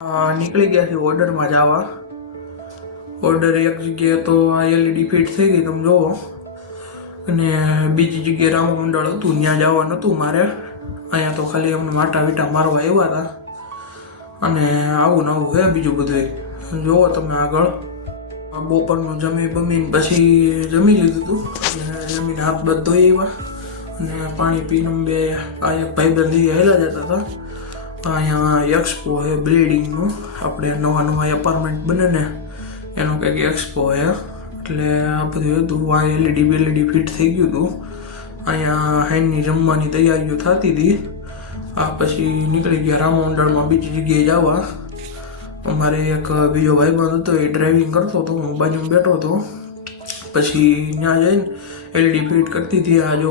નીકળી ગયા છે ઓર્ડરમાં જવા. ઓર્ડર એક જગ્યાએ તો આ એલઈડી ફિટ થઈ ગઈ તમે જુઓ, અને બીજી જગ્યાએ રામ મંડળ હતું ત્યાં જવાનું હતું મારે. અહીંયા તો ખાલી અમને માટા વીટા મારવા આવ્યા હતા, અને આવું નવું છે બીજું બધું જુઓ તમે આગળ. બપોરનું જમી બમીને પછી જમી લીધું હતું, અને જમીને હાથ બાથ ધોઈ આવ્યા, અને પાણી પીને બે આ એક ભાઈબંધ હેલા જતા હતા. અહીંયા એક્સપો છે બિલ્ડિંગનું, આપણે નવા એપાર્ટમેન્ટ બને ને એનો કંઈક એક્સપો છે, એટલે આ બધું હતું. આ એલઈડી બેલઈડી ફિટ થઈ ગયું હતું. અહીંયા હાઈનની જમવાની તૈયારીઓ થતી હતી. આ પછી નીકળી ગયા રામમંડળમાં બીજી જગ્યાએ જવા. અમારે એક બીજો ભાઈબંધ હતો, એ ડ્રાઇવિંગ કરતો હતો, હું બાજુમાં બેઠો હતો. પછી ત્યાં જઈને એલઈડી ફિટ કરતી હતી. આ જો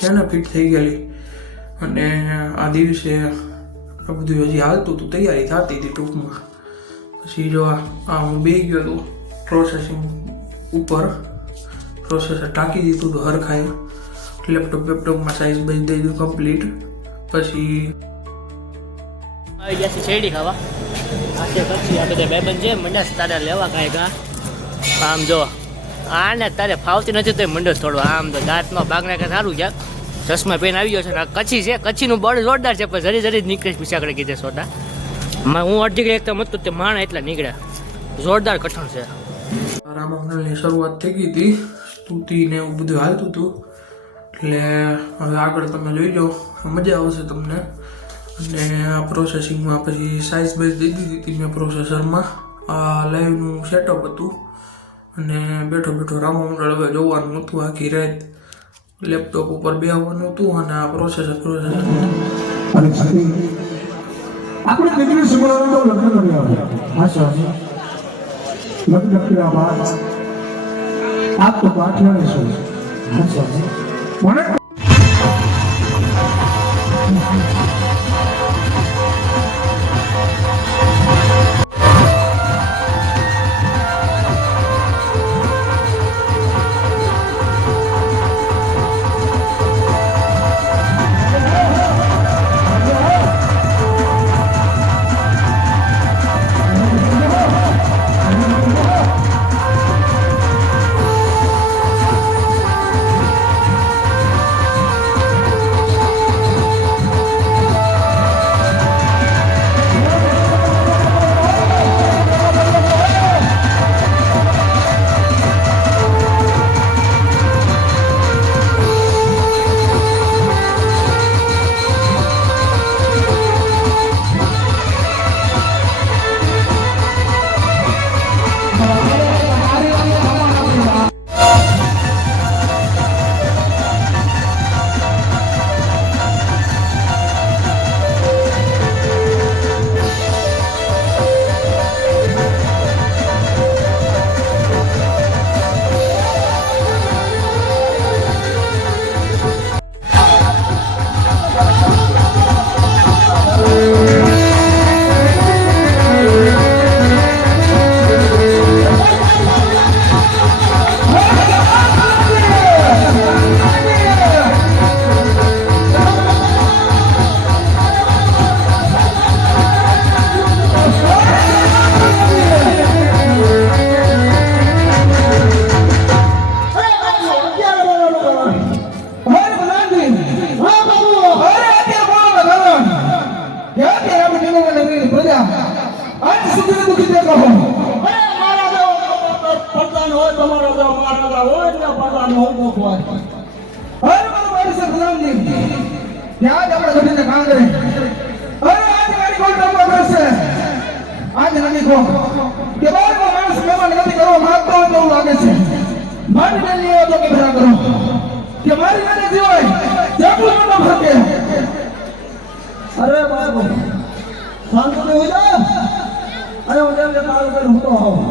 છે ને ફિટ થઈ ગયેલી, અને આ દિવસે આ બધું હજી હાલતું હતું, તૈયારી થતી હતી ટૂંકમાં. પછી જો આ હું બેસી ગયો હતો પ્રોસેસિંગ ઉપર, પ્રોસેસર ટાંકી દીધું હતું હરખાએ. લેપટોપમાં સાઇઝ બધી દઈ દીધું કમ્પ્લીટ. પછી આવી ગયા છે શેરડી ખાવા. આજે પછી આ બધા ભાઈબંધ છે મંડસ તારે લેવા કાંઈ કાં. આમ જો આને તારે ફાવતી નથી તો મંડસ થોડું આમ તો દાંતમાં ભાગ નાખે સારું છે. ચશ્મા પહેરીને આવી ગયો છે. આ કચ્છી છે, કચ્છીનું બળ જોરદાર છે, પણ જરી જરી જ નીકળે પીછાકડે કીધે સોટા. હું અડધી કલાક તો મત તે માણ એટલા નીકળ્યા, જોરદાર કઠણ છે. રામમંડળની શરૂઆત થઈ ગઈ હતી, સ્તુતિ ને એવું બધું હાલતું હતું. એટલે હવે આગળ તમે જોઈ જાઓ, મજા આવશે તમને. અને આ પ્રોસેસિંગમાં પછી સાઇઝ બાઇઝ દઈ દીધી હતી મેં પ્રોસેસરમાં. આ લાઈવનું સેટઅપ હતું, અને બેઠો બેઠો રામમંડળ હવે જોવાનું હતું આખી રાત. લેપટોપ ઉપર બેસવાનું હતું, અને આ પ્રોસેસર આપણે દીકરી સુમરાનો લગ્ન કર્યા. હા સર, લગ્ન કર્યા બાદ આપ તો પાઠવાને છો. હા સર, મને અરે બાબુ શાંતિ હો જા. અરે હું જેમ કે કાલ કરું હું તો આવું.